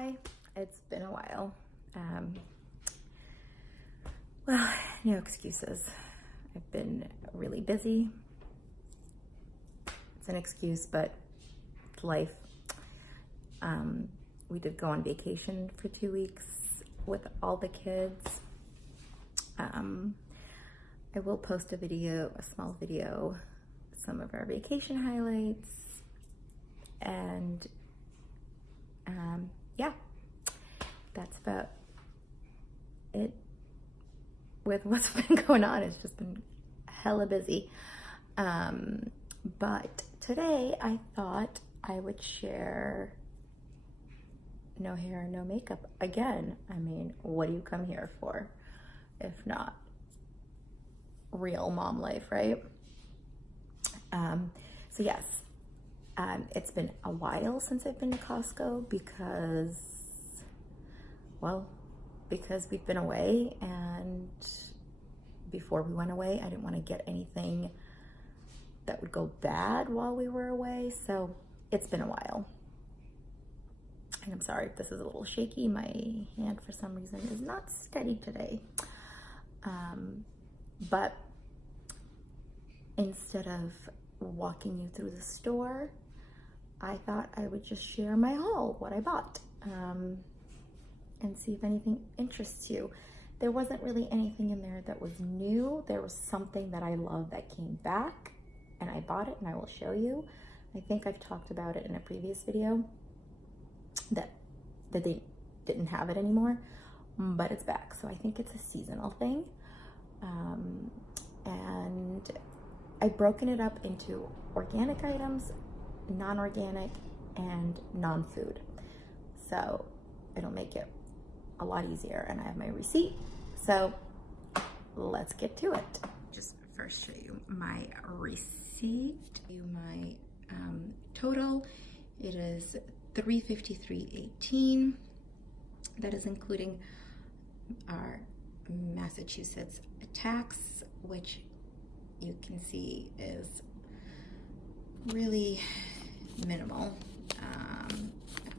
Hi, it's been a while. Well, no excuses. I've been really busy. It's an excuse, but it's life. We did go on vacation for 2 weeks with all the kids. I will post a small video, some of our vacation highlights, and yeah, that's about it with what's been going on. It's just been hella busy. But today I thought I would share no hair, no makeup again. I mean, what do you come here for if not real mom life, right? So yes, it's been a while since I've been to Costco because we've been away, and before we went away, I didn't want to get anything that would go bad while we were away. So it's been a while. And I'm sorry if this is a little shaky. My hand, for some reason, is not steady today. But instead of walking you through the store, I thought I would just share my haul, what I bought, and see if anything interests you. There wasn't really anything in there that was new. There was something that I love that came back, and I bought it, and I will show you. I think I've talked about it in a previous video that they didn't have it anymore, but it's back. So I think it's a seasonal thing. And I've broken it up into organic items, non-organic, and non-food. So it'll make it a lot easier. And I have my receipt. So let's get to it. Just first show you my receipt. My total. It is $353.18. That is including our Massachusetts tax, which you can see is really minimal.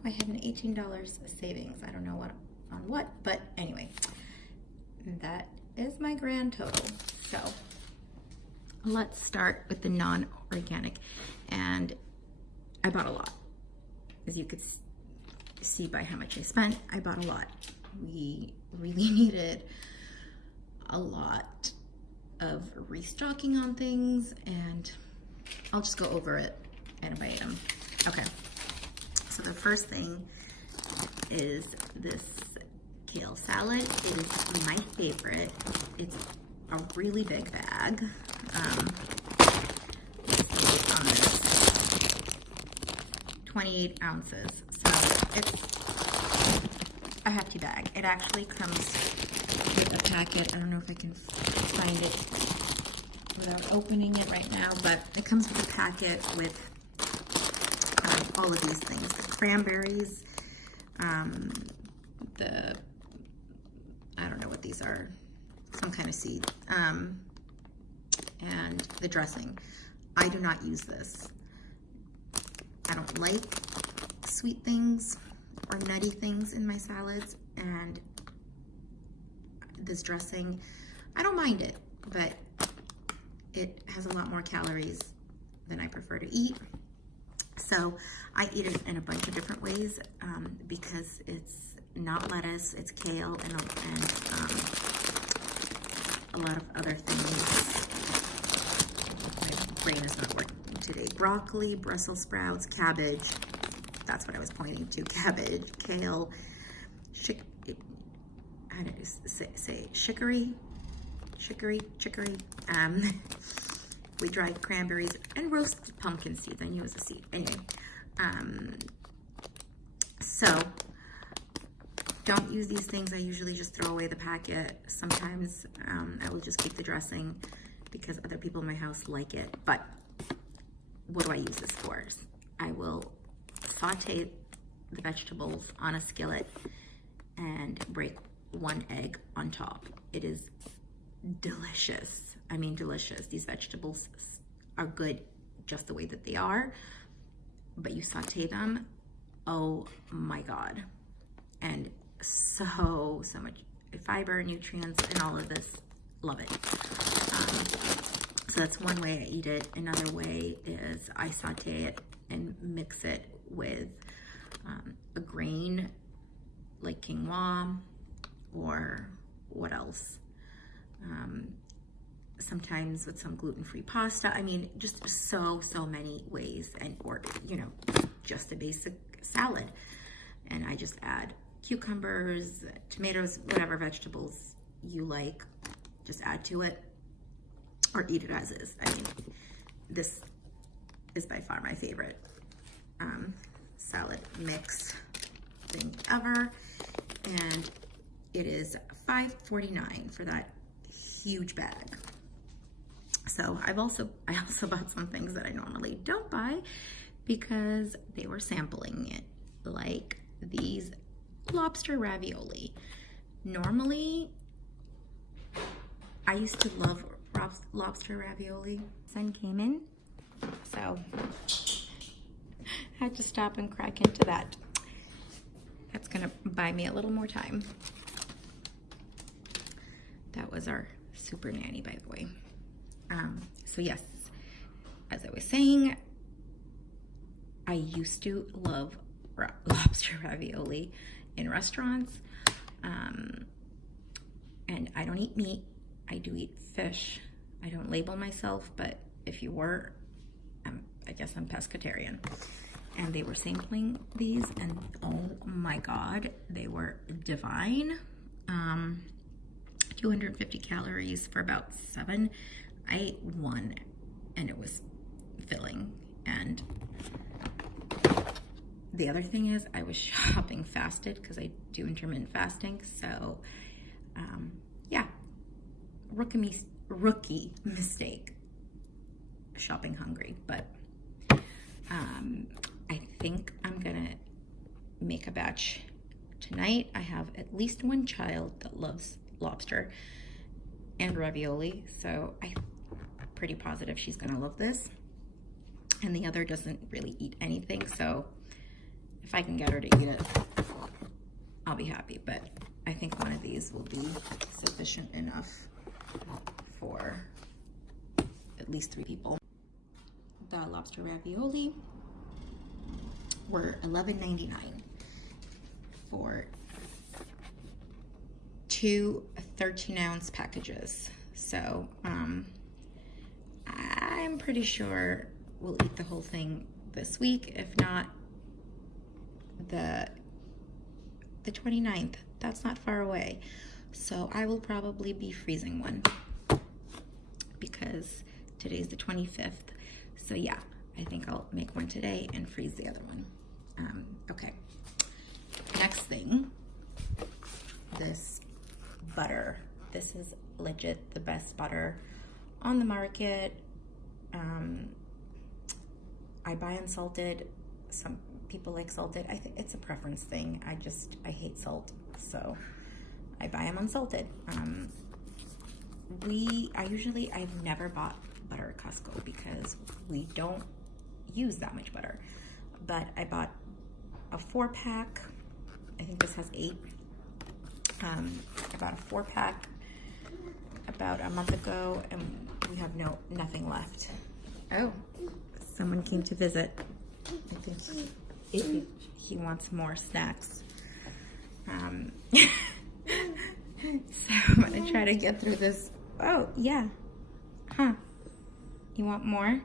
I had an $18 savings. I don't know what, but anyway, that is my grand total. So let's start with the non-organic, and I bought a lot. As you could see by how much I spent, I bought a lot. We really needed a lot of restocking on things, and I'll just go over it item by item. Okay, so the first thing is this kale salad. It is my favorite. It's a really big bag. It's on this 28 ounces. So it's a hefty bag. It actually comes with a packet. I don't know if I can find it without opening it right now, but it comes with a packet with all of these things. The cranberries, I don't know what these are, some kind of seed, and the dressing. I do not use this. I don't like sweet things or nutty things in my salads, and this dressing, I don't mind it, but it has a lot more calories than I prefer to eat. So I eat it in a bunch of different ways because it's not lettuce, it's kale, and a lot of other things. My brain is not working today. Broccoli, Brussels sprouts, cabbage. That's what I was pointing to. Cabbage, kale, how do you say chicory. We dried cranberries and roasted pumpkin seeds. I knew it was a seed. Anyway, so don't use these things. I usually just throw away the packet. Sometimes I will just keep the dressing because other people in my house like it. But what do I use this for? I will saute the vegetables on a skillet and break 1 egg on top. It is delicious. I mean, delicious. These vegetables are good just the way that they are, but you saute them, oh my God. and so much fiber, nutrients, and all of this. Love it. So that's one way I eat it. Another way is I saute it and mix it with a grain like quinoa, or what else? Sometimes with some gluten-free pasta. I mean, just so many ways, and or just a basic salad. And I just add cucumbers, tomatoes, whatever vegetables you like, just add to it, or eat it as is. I mean, this is by far my favorite salad mix thing ever. And it is $5.49 for that huge bag. So I also bought some things that I normally don't buy because they were sampling it, like these lobster ravioli. Normally, I used to love lobster ravioli. Son came in, so had to stop and crack into that. That's gonna buy me a little more time. That was our super nanny, by the way. So yes, as I was saying, I used to love lobster ravioli in restaurants. And I don't eat meat. I do eat fish. I don't label myself, but if you were, I guess I'm pescatarian. And they were sampling these, and oh my God, they were divine. 250 calories for about 7. I ate 1, and it was filling. And the other thing is, I was shopping fasted because I do intermittent fasting. So, yeah, rookie mistake, shopping hungry. But I think I'm gonna make a batch tonight. I have at least one child that loves lobster and ravioli, so I'm pretty positive she's gonna love this. And the other doesn't really eat anything, so if I can get her to eat it, I'll be happy. But I think one of these will be sufficient enough for at least 3 people. The lobster ravioli were $11.99 for 2 13-ounce packages. So I'm pretty sure we'll eat the whole thing this week. If not, the 29th. That's not far away. So I will probably be freezing one because today's the 25th. So yeah, I think I'll make one today and freeze the other one. Okay. Next thing, this butter. This is legit the best butter on the market. I buy unsalted. Some people like salted. I think it's a preference thing. I hate salt, so I buy them unsalted. I've never bought butter at Costco because we don't use that much butter. But I bought a 4-pack. I think this has 8. I bought a 4-pack about a month ago, and we have nothing left. Oh, someone came to visit. I think he wants more snacks. So I'm gonna try to get through this. Oh, yeah. Huh. You want more?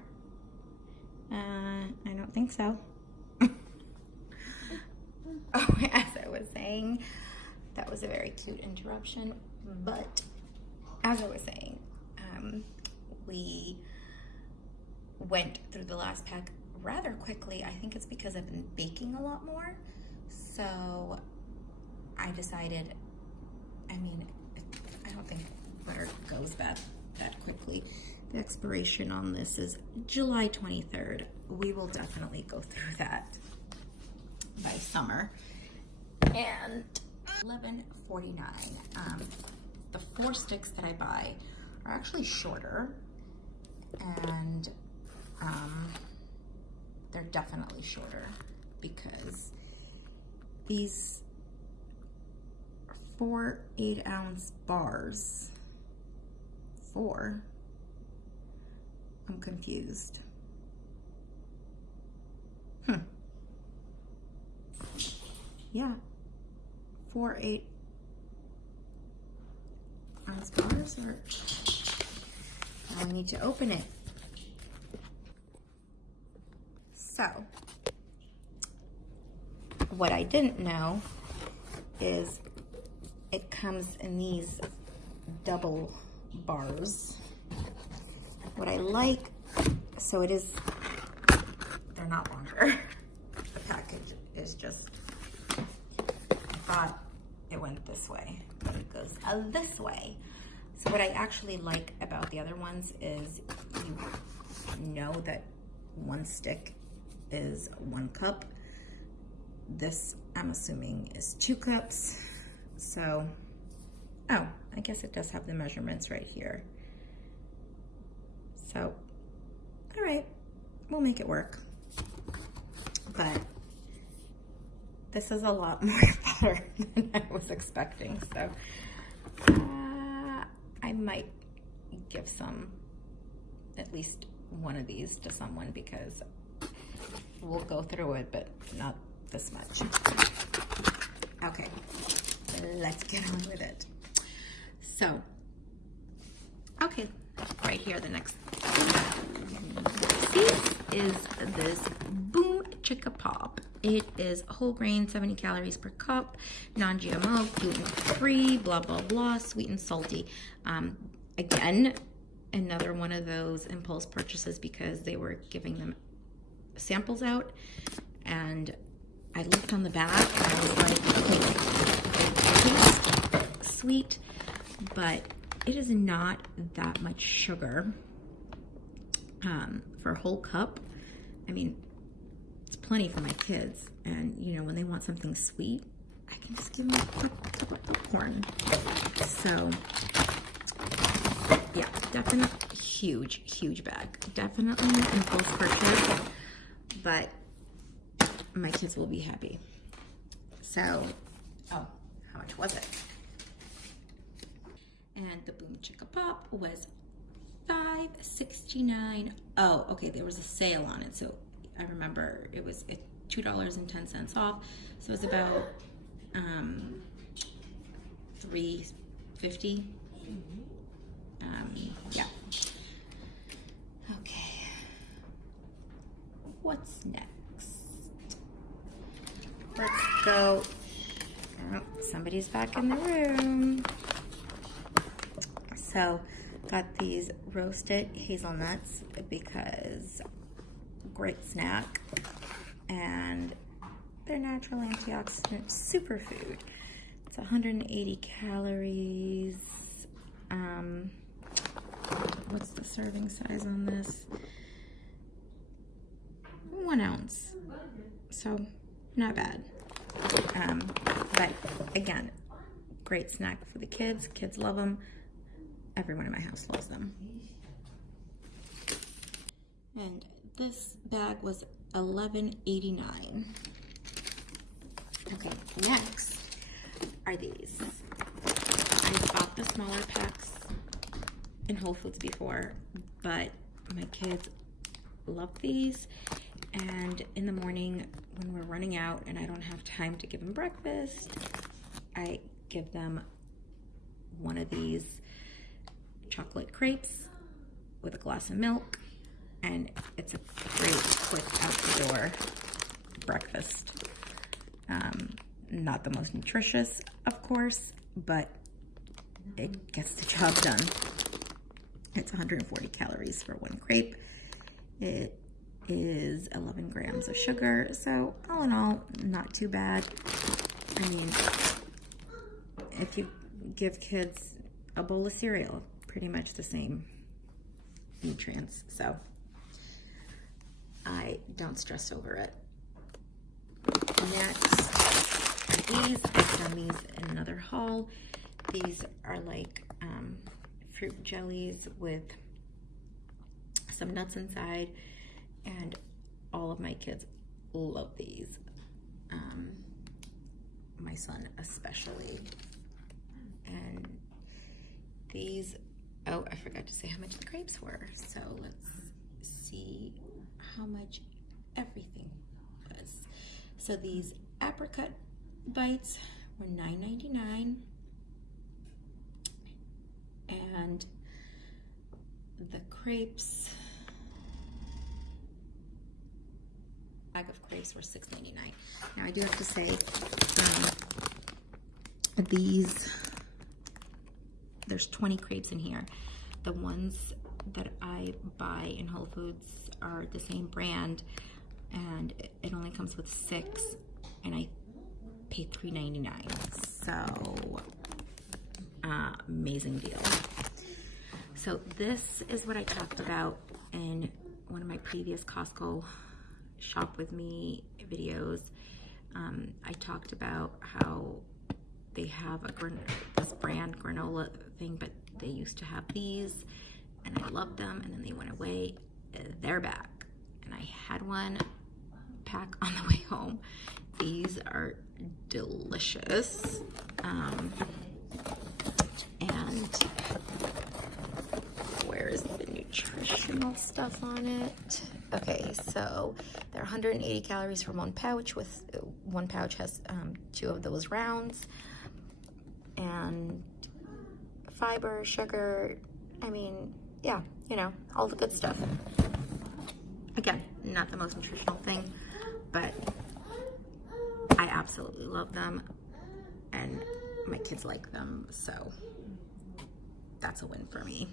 I don't think so. Oh, as I was saying, that was a very cute interruption. But as I was saying, we went through the last pack rather quickly. I think it's because I've been baking a lot more. So I decided, I don't think butter goes that quickly. The expiration on this is July 23rd. We will definitely go through that by summer. And $11.49. The 4 sticks that I buy are actually shorter, and they're definitely shorter because these 4 8-ounce bars. 4? I'm confused. Yeah. 4 8-ounce bars, or now I need to open it. So, what I didn't know is it comes in these double bars. What I like, so it is, they're not longer. The package is just, I thought it went this way, but it goes this way. So what I actually like about the other ones is you know that one stick is 1 cup. This, I'm assuming, is 2 cups. So, oh, I guess it does have the measurements right here. So, all right, we'll make it work. But this is a lot more better than I was expecting. So, I might give at least one of these to someone, because we'll go through it, but not this much. Okay, let's get on with it. So, okay, right here, the next piece is this Boom Chicka Pop. It is whole grain, 70 calories per cup, non-GMO, gluten-free, blah, blah, blah, sweet and salty. Again, another one of those impulse purchases because they were giving them samples out, and I looked on the back and I was like, okay, it tastes sweet, but it is not that much sugar for a whole cup. I mean, it's plenty for my kids, and you know, when they want something sweet, I can just give them a cup of popcorn. So yeah, definitely huge bag. Definitely impulse purchase, but my kids will be happy. So, oh, how much was it? And the Boom Chicka Pop was $5.69. Oh, okay, there was a sale on it, so I remember it was $2.10 off. So it was about $3.50. Yeah. Okay. What's next? Let's go. Oh, somebody's back in the room. So, got these roasted hazelnuts because great snack, and they're natural antioxidant superfood. It's 180 calories. What's the serving size on this? 1 ounce. So, not bad. But again, great snack for the kids. Kids love them. Everyone in my house loves them. And this bag was $11.89. Okay, next are these. I bought the smaller packs in Whole Foods before, but my kids love these. And in the morning when we're running out and I don't have time to give them breakfast, I give them one of these chocolate crepes with a glass of milk, and it's a great quick out the door breakfast. Not the most nutritious, of course, but it gets the job done. It's 140 calories for 1 crepe. It is 11 grams of sugar, so all in all, not too bad. I mean, if you give kids a bowl of cereal, pretty much the same nutrients, so I don't stress over it. Next, these, I've done these in another haul. These are like fruit jellies with some nuts inside, and all of my kids love these. My son especially. And these, oh, I forgot to say how much the crepes were. So let's see how much everything was. So these apricot bites were $9.99, and the crepes, bag of crepes were $6.99. Now I do have to say, there's 20 crepes in here. The ones that I buy in Whole Foods are the same brand, and it only comes with 6, and I paid $3.99. So amazing deal. So this is what I talked about in one of my previous Costco shop with me videos. I talked about how they have this brand granola thing, but they used to have these and I loved them, and then they went away. They're back, and I had one pack on the way home. These are delicious. And where's the nutritional stuff on it? Okay, so they're 180 calories for one pouch. With one pouch has 2 of those rounds, and fiber, sugar. I mean, yeah, you know, all the good stuff. Again, not the most nutritional thing, but I absolutely love them, and my kids like them, so that's a win for me.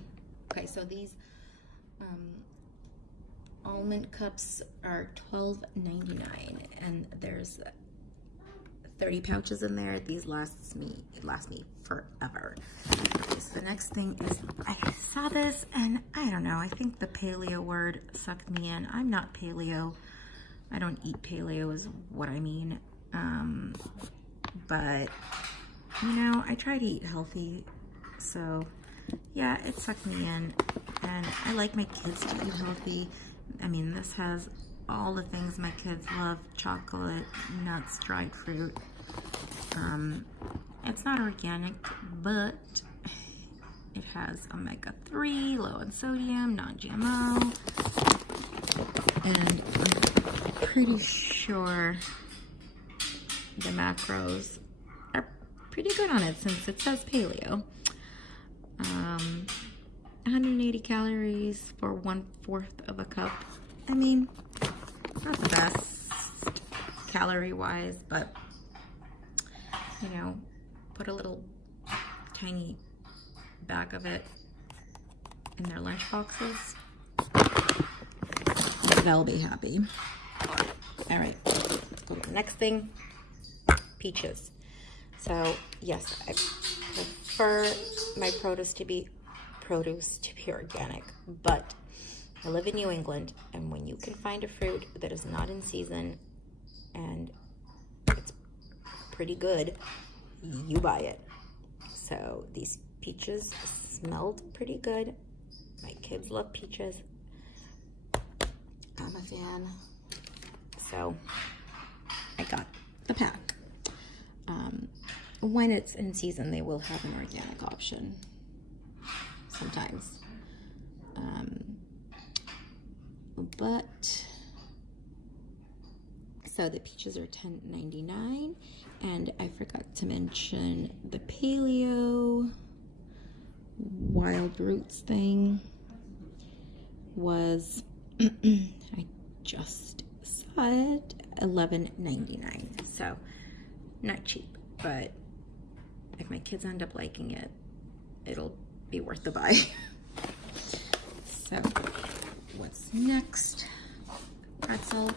Okay, so these almond cups are $12.99, and there's 30 pouches in there. These last me forever. Okay, so the next thing is, I saw this and I don't know, I think the paleo word sucked me in. I'm not paleo. I don't eat paleo is what I mean. But you know, I try to eat healthy, so yeah, it sucked me in, and I like my kids to eat healthy. I mean, this has all the things my kids love: chocolate, nuts, dried fruit. It's not organic, but it has omega-3, low in sodium, non-GMO, and I'm pretty sure the macros are pretty good on it since it says paleo. 180 calories for 1/4 of a cup. I mean, not the best calorie-wise, but you know, put a little tiny bag of it in their lunch boxes. They'll be happy. All right, let's go to the next thing. Peaches. So yes, I prefer my produce to be organic, but I live in New England, and when you can find a fruit that is not in season and it's pretty good, you buy it. So these peaches smelled pretty good. My kids love peaches. I'm a fan. So I got the pack. When it's in season, they will have an organic option sometimes. But so the peaches are $10.99, and I forgot to mention the paleo wild roots thing was I just saw it, $11.99. So not cheap, but if my kids end up liking it, it'll be worth the buy. So what's next? Pretzel.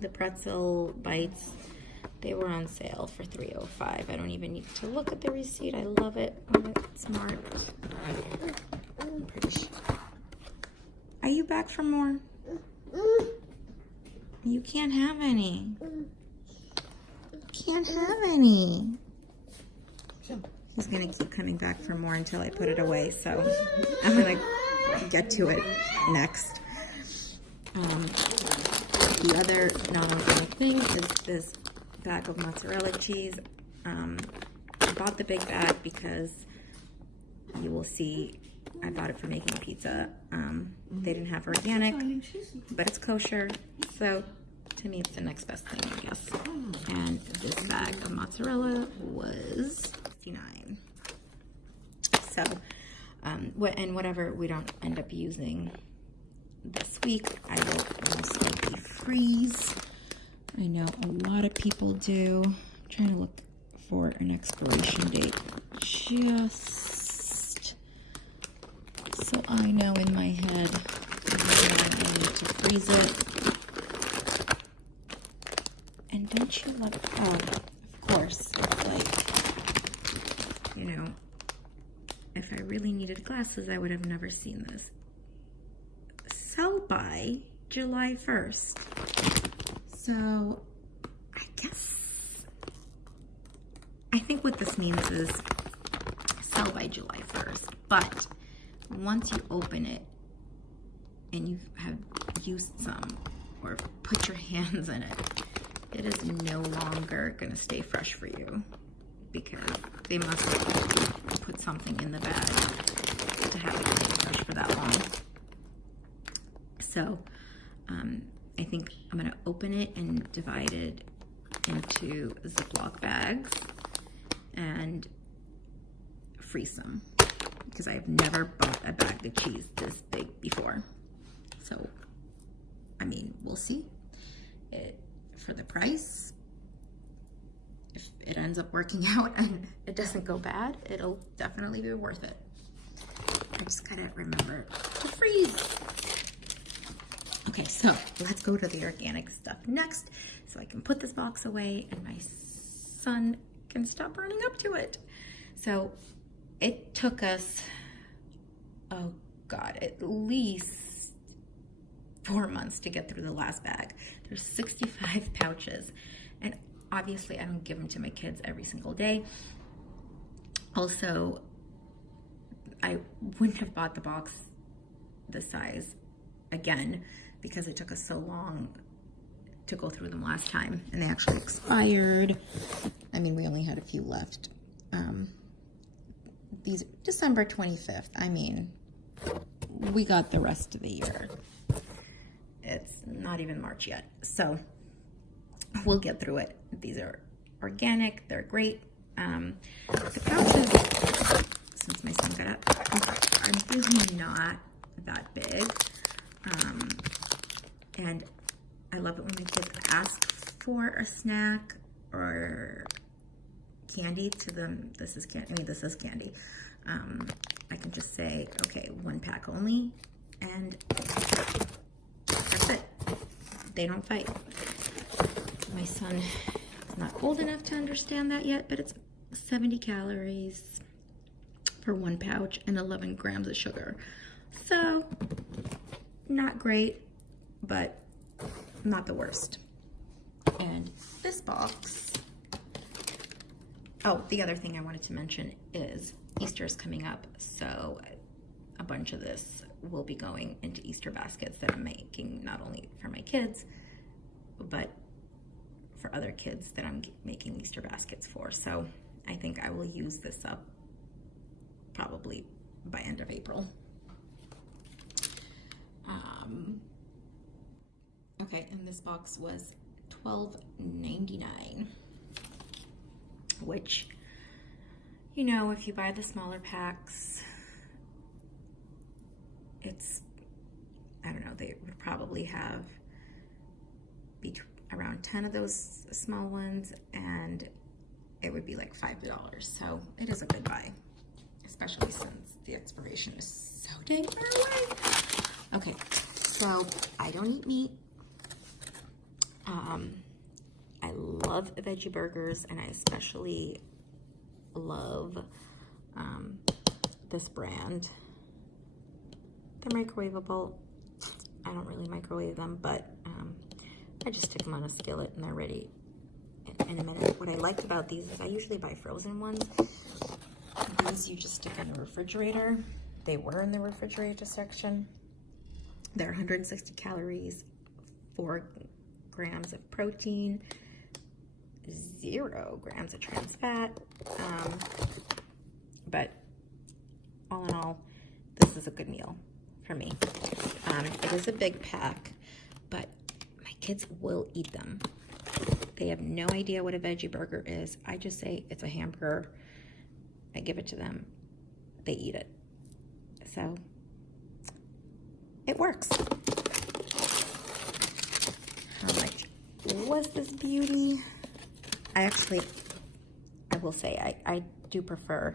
The pretzel bites, they were on sale for $3.05. I don't even need to look at the receipt. I love it when it's marked. I'm pretty sure. Are you back for more? You can't have any. Can't have any. He's gonna keep coming back for more until I put it away, so I'm gonna get to it next. The other non-organic thing is this bag of mozzarella cheese. bought the big bag because you will see I bought it for making pizza. They didn't have organic, but it's kosher, so to me it's the next best thing, I guess. And this bag of mozzarella was $69. So, and whatever we don't end up using this week, I will most likely freeze. I know a lot of people do. I'm trying to look for an expiration date just so I know in my head when I need to freeze it. And don't you love, oh, of course, like, you know, if I really needed glasses, I would have never seen this. Sell by July 1st. So, I think what this means is sell by July 1st. But once you open it and you have used some or put your hands in it, it is no longer going to stay fresh for you because they must have put something in the bag to have it stay fresh for that long. So, I think I'm going to open it and divide it into Ziploc bags and freeze them because I've never bought a bag of cheese this big before. So, I mean, we'll see. For the price, if it ends up working out and it doesn't go bad, it'll definitely be worth it. I just gotta remember to freeze. Okay, so let's go to the organic stuff next so I can put this box away and my son can stop running up to it. So it took us, oh God, at least 4 months to get through the last bag. There's 65 pouches, and obviously I don't give them to my kids every single day. Also, I wouldn't have bought the box this size again because it took us so long to go through them last time, and they actually expired. I mean, we only had a few left. These December 25th. I mean, we got the rest of the year. It's not even March yet, so we'll get through it. These are organic, they're great. The pouches, since my son got up, are usually not that big. And I love it when my kids ask for a snack or candy to them. This is candy. I mean, this is candy. I can just say, okay, 1 pack only, and that's it. They don't fight. My son is not old enough to understand that yet, but it's 70 calories for 1 pouch and 11 grams of sugar. So, not great, but not the worst. And this box, oh, the other thing I wanted to mention is Easter is coming up, so a bunch of this will be going into Easter baskets that I'm making not only for my kids, but for other kids that I'm making Easter baskets for. So I think I will use this up probably by end of April. Okay, and this box was $12.99, which, you know, if you buy the smaller packs, it's, I don't know, they would probably have around 10 of those small ones, and it would be like $5. So it is a good buy, especially since the expiration is so dang far away. Okay, so I don't eat meat. I love veggie burgers, and I especially love this brand. They're microwavable. I don't really microwave them, but I just stick them on a skillet and they're ready in a minute. What I liked about these is I usually buy frozen ones. These you just stick in the refrigerator. They were in the refrigerator section. They're 160 calories, 4 grams of protein, 0 grams of trans fat. But all in all, this is a good meal for me. It is a big pack, but my kids will eat them. They have no idea what a veggie burger is. I just say it's a hamburger. I give it to them. They eat it. So it works. How much was this beauty? I will say I do prefer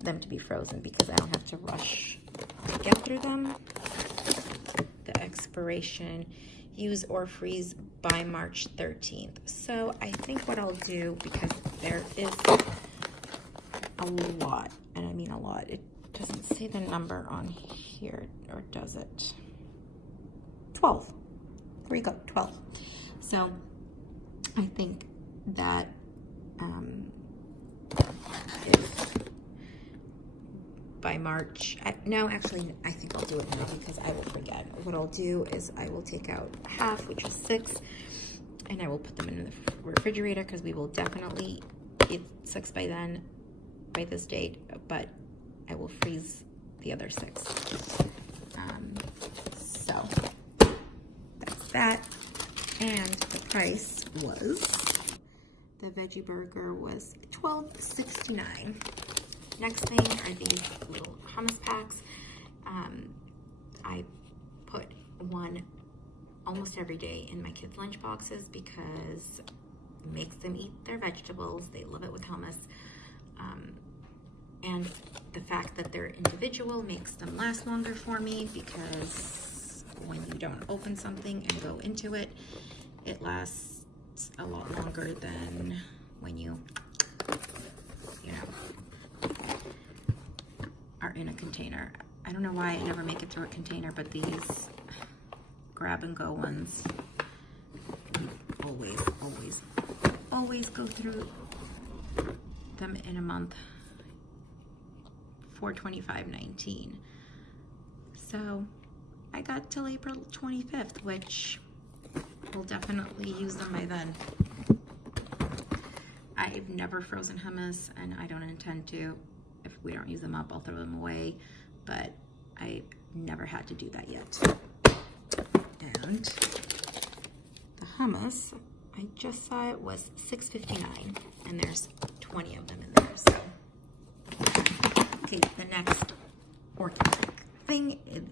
them to be frozen because I don't have to rush to get through them. The expiration, use or freeze by March 13th. So I think what I'll do, because there is a lot, and I mean a lot, it doesn't say the number on here, or does it? 12. There you go, 12. So I think that is by March. No, actually, I think I'll do it now because I will forget. What I'll do is I will take out half, which is 6, and I will put them in the refrigerator because we will definitely eat 6 by then, by this date, but I will freeze the other 6. So that's that. And the price was, the veggie burger was $12.69. Next thing are these little hummus packs. I put one almost every day in my kids' lunch boxes because it makes them eat their vegetables. They love it with hummus. And the fact that they're individual makes them last longer for me, because when you don't open something and go into it, it lasts a lot longer than when you know, are in a container. I don't know why I never make it through a container, but these grab and go ones always go through them in a month for $25.19. So I got till April 25th, which we'll definitely use them by then. I've never frozen hummus, and I don't intend to. If we don't use them up, I'll throw them away, but I've never had to do that yet. And the hummus, I just saw it was $6.59, and there's 20 of them in there. So, okay, the next organic thing is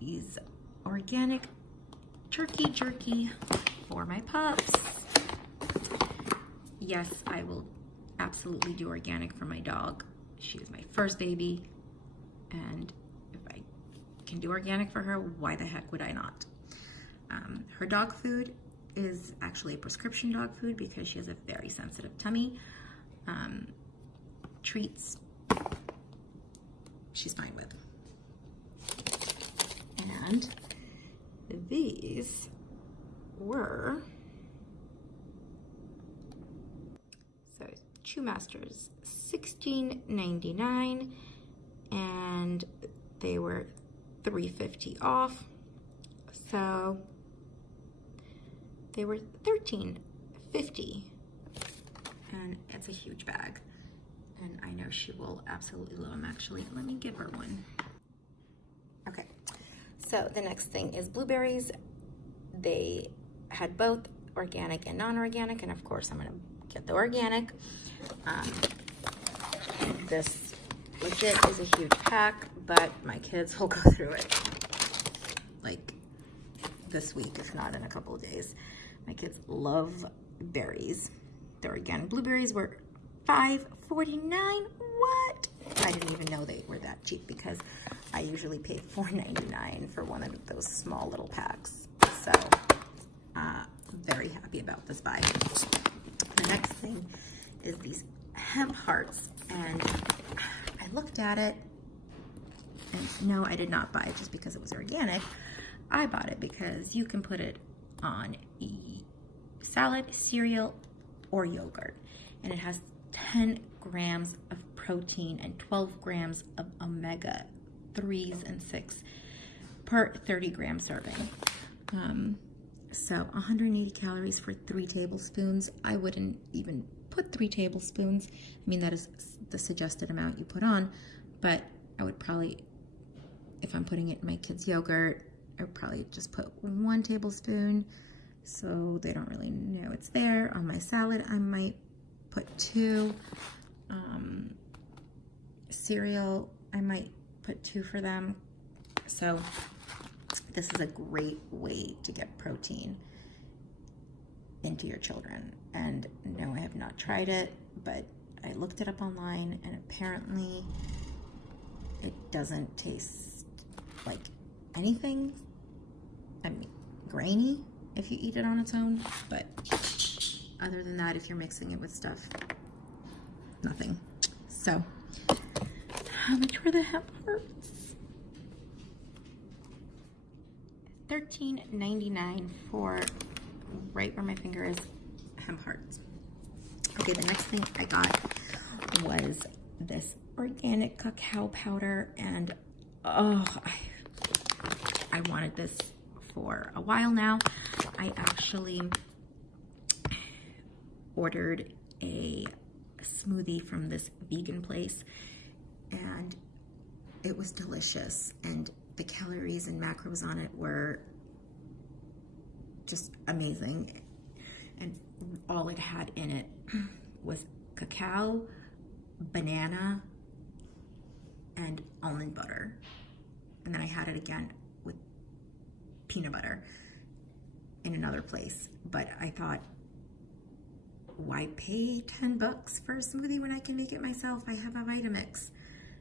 these organic turkey jerky for my pups. Yes, I will absolutely do organic for my dog. She is my first baby, and if I can do organic for her, why the heck would I not? Her dog food is actually a prescription dog food because she has a very sensitive tummy. Treats, she's fine with. And these were, so Chew Masters, $16.99, and they were $3.50 off. So they were $13.50, and it's a huge bag, and I know she will absolutely love them. Actually, let me give her one. Okay, so the next thing is blueberries. They had both organic and non-organic, and of course I'm gonna get the organic. This legit is a huge pack, but my kids will go through it like this week, if not in a couple of days. My kids love berries. They're organic. Blueberries were $5.49. What? I didn't even know they were that cheap because I usually pay $4.99 for one of those small little packs. So, very happy about this buy. The next thing is these hemp hearts, and I looked at it, and no, I did not buy it just because it was organic. I bought it because you can put it on salad, cereal, or yogurt, and it has 10 grams of protein and 12 grams of omega 3s and 6 per 30 gram serving. So 180 calories for 3 tablespoons. I wouldn't even put 3 tablespoons. I mean, that is the suggested amount you put on, but I would probably, if I'm putting it in my kids' yogurt, I would probably just put 1 tablespoon so they don't really know it's there. On my salad, I might put 2. Cereal, I might put 2 for them. So this is a great way to get protein into your children. And no, I have not tried it, but I looked it up online, and apparently it doesn't taste like anything. I mean, grainy if you eat it on its own, but other than that, if you're mixing it with stuff, nothing. So, how much were the hemp hearts? $13.99 for right where my finger is, hemp hearts. Okay, the next thing I got was this organic cacao powder, and oh, I wanted this for a while now. I actually ordered a smoothie from this vegan place, and it was delicious, and the calories and macros on it were just amazing, and all it had in it was cacao, banana, and almond butter. And then I had it again with peanut butter in another place. But I thought, why pay $10 for a smoothie when I can make it myself? I have a Vitamix.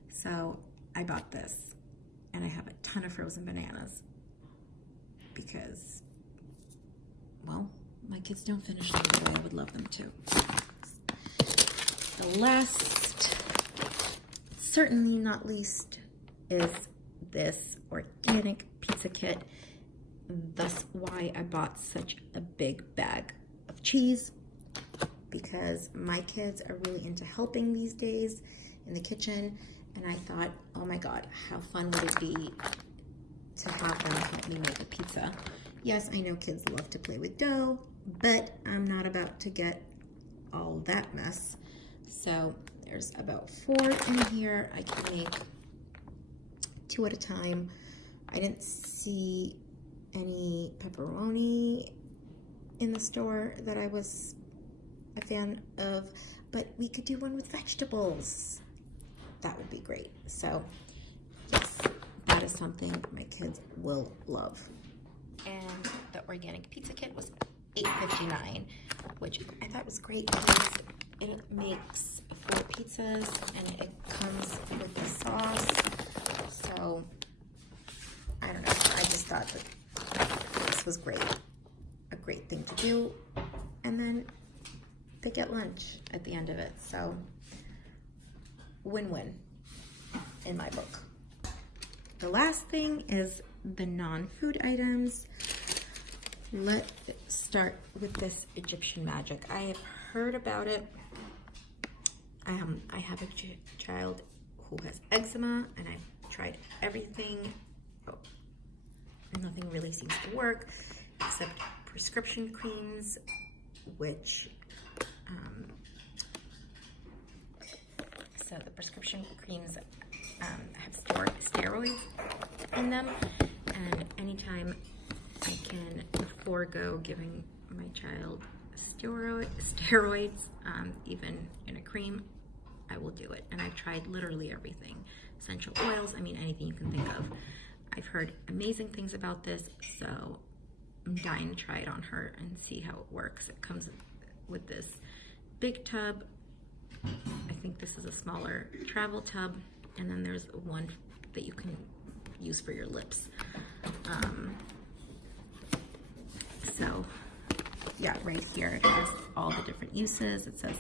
So I bought this, and I have a ton of frozen bananas because, well, my kids don't finish them the way I would love them to. The last, certainly not least, is this organic pizza kit. Thus why I bought such a big bag of cheese, because my kids are really into helping these days in the kitchen, and I thought, oh my God, how fun would it be to have them help me make a pizza. Yes, I know kids love to play with dough, but I'm not about to get all that mess. So there's about 4 in here. I can make 2 at a time. I didn't see any pepperoni in the store that I was a fan of, but we could do one with vegetables. That would be great. So yes, that is something my kids will love. And the organic pizza kit was $8.59, which I thought was great because it makes 4 pizzas and it comes with the sauce. So I don't know, I just thought that this was great, a great thing to do. And then they get lunch at the end of it. So win-win in my book. The last thing is the non-food items. Let's start with this Egyptian magic. I have heard about it. I have a child who has eczema, and I've tried everything. Oh, nothing really seems to work except prescription creams, which so the prescription creams have steroids in them, and anytime I can forego giving my child steroids, even in a cream, I will do it. And I've tried literally everything. Essential oils, I mean, anything you can think of. I've heard amazing things about this, so I'm dying to try it on her and see how it works. It comes with this big tub. I think this is a smaller travel tub, and then there's one that you can use for your lips. So yeah, right here it has all the different uses. It says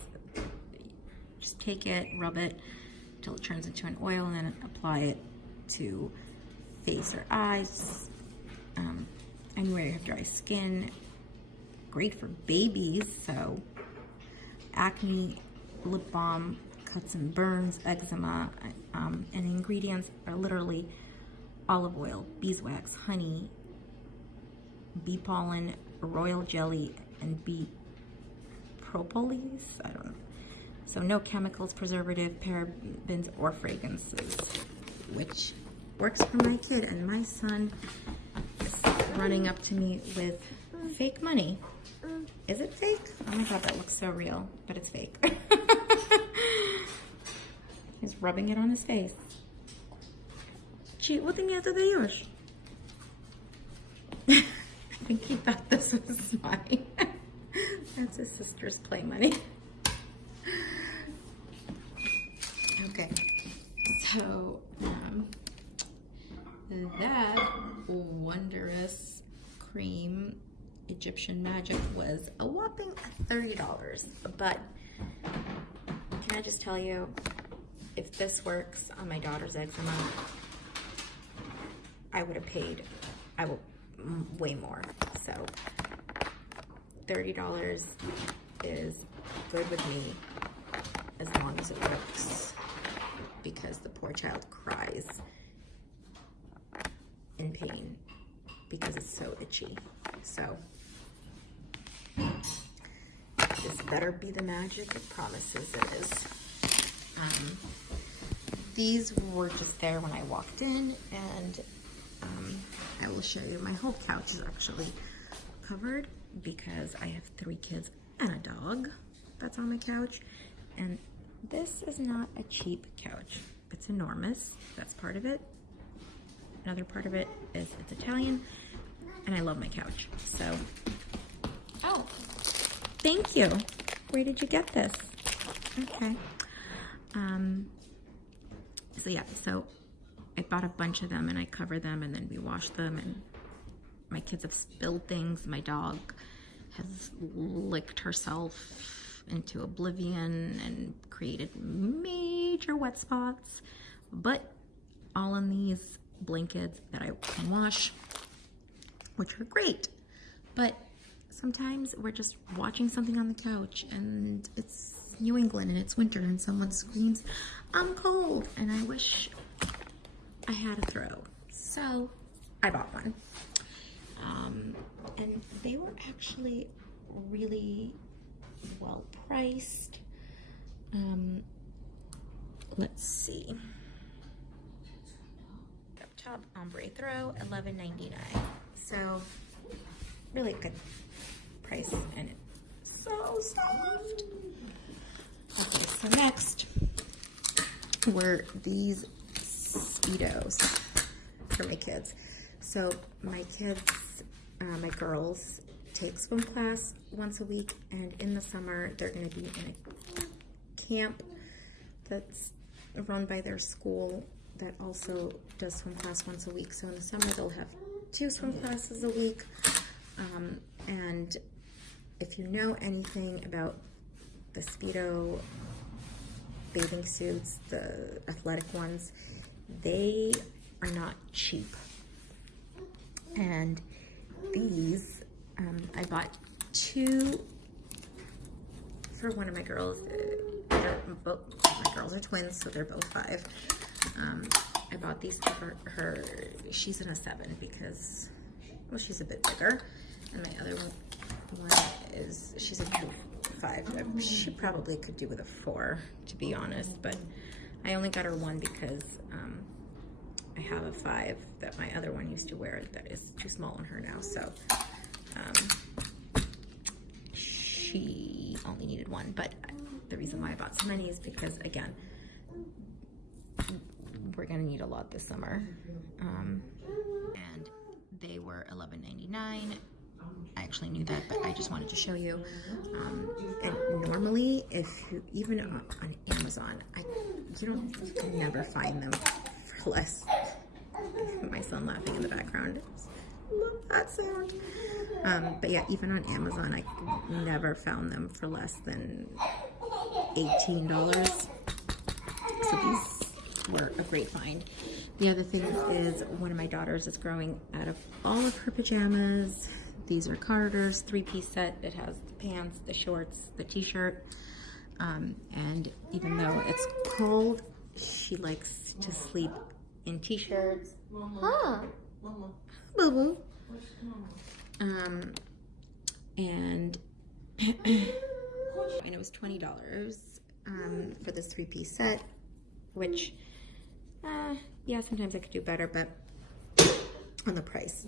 just take it, rub it till it turns into an oil, and then apply it to face or eyes, anywhere you have dry skin. Great for babies, so acne, lip balm, cuts and burns, eczema, and ingredients are literally olive oil, beeswax, honey, bee pollen, royal jelly and beet propolis. I don't know. So no chemicals, preservative, parabens, or fragrances, which works for my kid. And my son is running up to me with fake money. Is it fake? Oh my God, that looks so real, but it's fake. He's rubbing it on his face. What ty mnie tutaj już? I think he thought this was mine. That's his sister's play money. Okay, so that wondrous cream Egyptian Magic was a whopping $30. But can I just tell you, if this works on my daughter's eczema, I would have paid way more. So $30 is good with me as long as it works, because the poor child cries in pain because it's so itchy. So this better be the magic it promises it is. These were just there when I walked in, and I will show you my whole couch is actually covered because I have 3 kids and a dog that's on my couch. And this is not a cheap couch. It's enormous. That's part of it. Another part of it is it's Italian, and I love my couch. So, oh, thank you. Where did you get this? Okay. So yeah, so I bought a bunch of them and I cover them and then we wash them, and my kids have spilled things. My dog has licked herself into oblivion and created major wet spots, but all in these blankets that I can wash, which are great. But sometimes we're just watching something on the couch and it's New England and it's winter and someone screams, "I'm cold," and I wish I had a throw. So I bought one. And they were actually really well priced. Let's see. Up top, ombre throw, $11.99. So really good price, and it's so soft. Okay, so next were these Speedos for my kids. So my kids, my girls, take swim class once a week, and in the summer they're going to be in a camp that's run by their school that also does swim class once a week. So in the summer they'll have 2 swim classes a week. And if you know anything about the Speedo bathing suits, the athletic ones, they are not cheap. And these, I bought 2 for one of my girls. My girls are twins, so they're both 5. I bought these for her. She's in a 7 because, well, she's a bit bigger. And my other one is, she's a 5. She probably could do with a 4, to be honest, but I only got her one because I have a 5 that my other one used to wear that is too small on her now. So she only needed one, but the reason why I bought so many is because, again, we're gonna need a lot this summer. And they were $11.99. I actually knew that, but I just wanted to show you. And normally, if you, even on Amazon, you can never find them for less. My son laughing in the background. Love that sound. But yeah, even on Amazon, I never found them for less than $18. So these were a great find. The other thing is, one of my daughters is growing out of all of her pajamas. These are Carter's 3-piece set. It has the pants, the shorts, the t-shirt. And even though it's cold, she likes to sleep in t-shirts. Huh? Boo-boo. and and it was $20 for this 3-piece set, which yeah, sometimes I could do better, but on the price.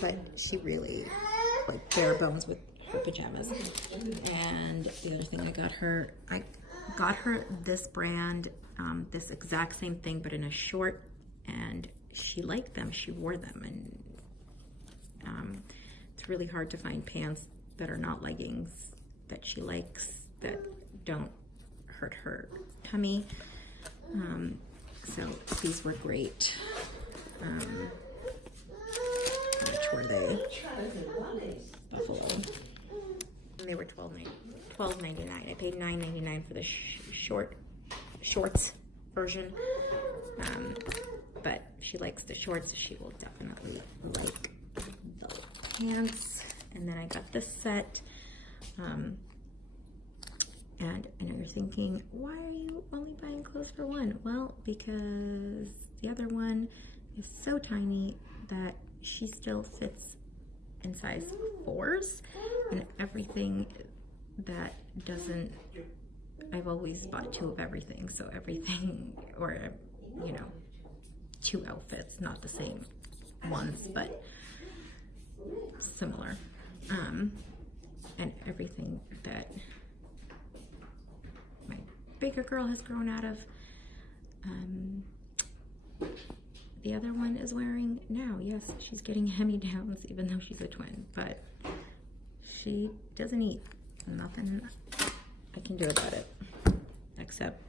But she really like bare bones with her pajamas. And the other thing I got her this brand, this exact same thing, but in a short, and she liked them. She wore them, and it's really hard to find pants that are not leggings that she likes, that don't hurt her tummy. So these were great. Which were they? Buffalo. And they were $12.99. I paid $9.99 for the shorts version. But she likes the shorts, so she will definitely like the pants. And then I got this set. And I know you're thinking, why are you only buying clothes for one? Well, because the other one is so tiny that she still fits in size 4s, and everything that doesn't, I've always bought 2 of everything, so everything, or, you know, 2 outfits, not the same ones, but similar, and everything that my bigger girl has grown out of, the other one is wearing now. Yes, she's getting hand-me-downs even though she's a twin, but she doesn't eat. Nothing I can do about it except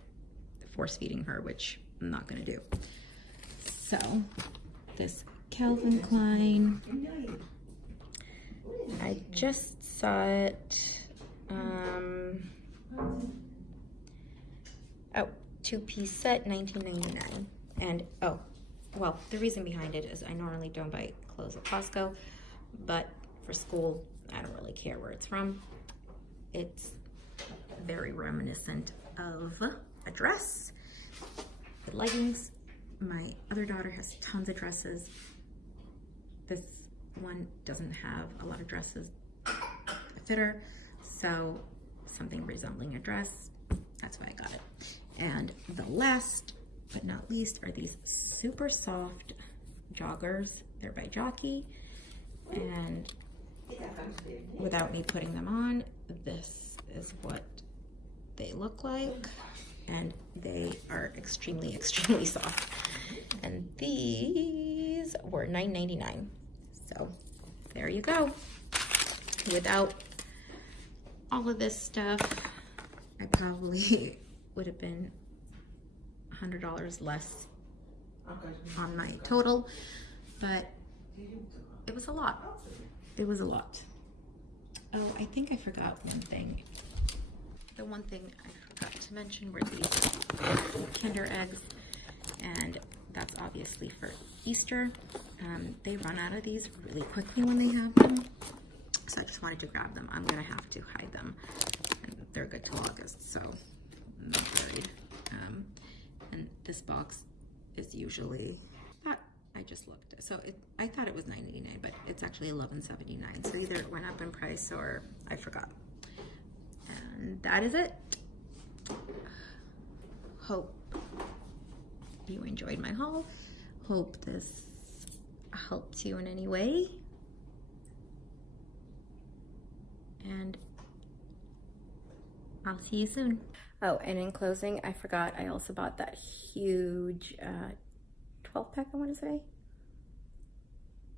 force feeding her, which I'm not gonna do. So this Calvin Klein, I just saw it, oh, 2-piece set, $19.99. And oh, well, the reason behind it is I normally don't buy clothes at Costco, but for school, I don't really care where it's from. It's very reminiscent of a dress with leggings. My other daughter has tons of dresses. This one doesn't have a lot of dresses that fit her, so something resembling a dress, that's why I got it. And the last but not least are these super soft joggers. They're by Jockey, and without me putting them on, this is what they look like, and they are extremely, extremely soft. And these were $9.99. So there you go. Without all of this stuff, I probably would have been $100 less on my total, but it was a lot. It was a lot. Oh, I think I forgot one thing. The one thing I forgot to mention were these Kinder eggs, and that's obviously for Easter. They run out of these really quickly when they have them, so I just wanted to grab them. I'm gonna have to hide them, and they're good till August, so I'm not worried. And this box is usually that. I just looked, so I thought it was $9.99, but it's actually $11.79. So either it went up in price or I forgot. And that is it. Hope you enjoyed my haul. Hope this helped you in any way. And I'll see you soon. Oh, and in closing, I forgot, I also bought that huge 12-pack, I want to say.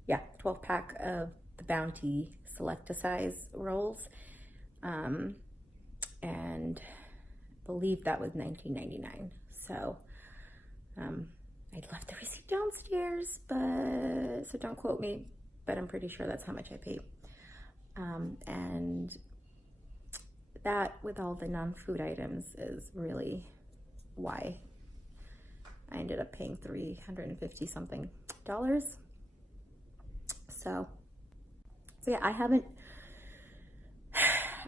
Yeah, 12-pack of the Bounty Select-A-Size rolls. And I believe that was $19.99. So I left the receipt downstairs, but so don't quote me, but I'm pretty sure that's how much I paid. And that, with all the non-food items, is really why I ended up paying $350 something. So yeah,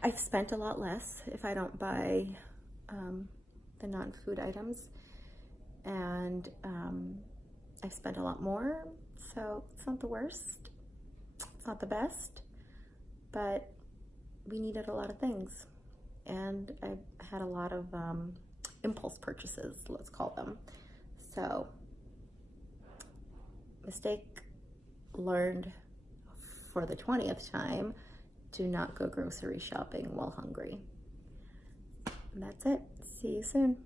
I've spent a lot less if I don't buy the non-food items, and I've spent a lot more, so it's not the worst, it's not the best, but we needed a lot of things. And I had a lot of impulse purchases, let's call them. So, mistake learned for the 20th time: do not go grocery shopping while hungry. And that's it. See you soon.